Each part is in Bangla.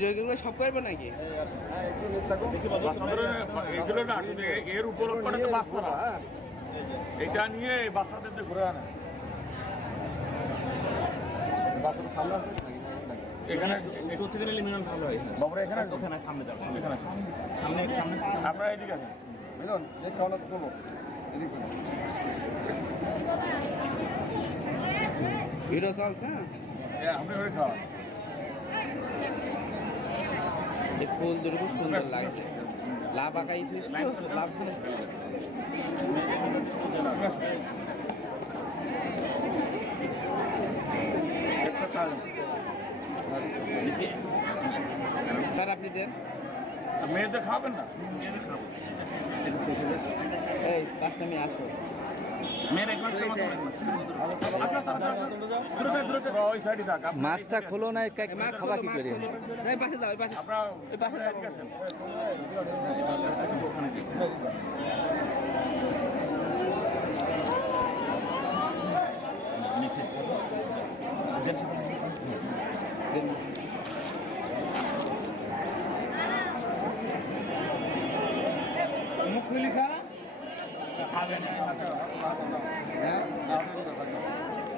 ভিডিওগুলো সব করবে নাকি এগুলো না এর তো বাচ্চারা এটা নিয়ে বাচ্চাদের ঘুরে আনে এখানে থেকে নিলে মিলন ভালো হয় বাবরা এখানে ওখানে সামনে এখানে সামনে সামনে আপনারা এদিকে আছেন মিলন যে খাওয়ানো করব। চলছে হ্যাঁ আপনি ওই খাওয়ান এই ফুল দুটো খুব সুন্দর লাগছে। লাভ আঁকাই থুইস তো লাভ স্যার আপনি দেন। মেয়েদের খাবেন না? এই মেয়ে আসো মেয়ের এক মাস আচ্ছা। তোরা মাছটা খোলো না খাবা খোলো, কি করে। এই পাশে যাও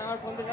আমার ফোন থেকে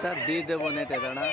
এটা দিয়ে দেবো নেটে দাঁড়া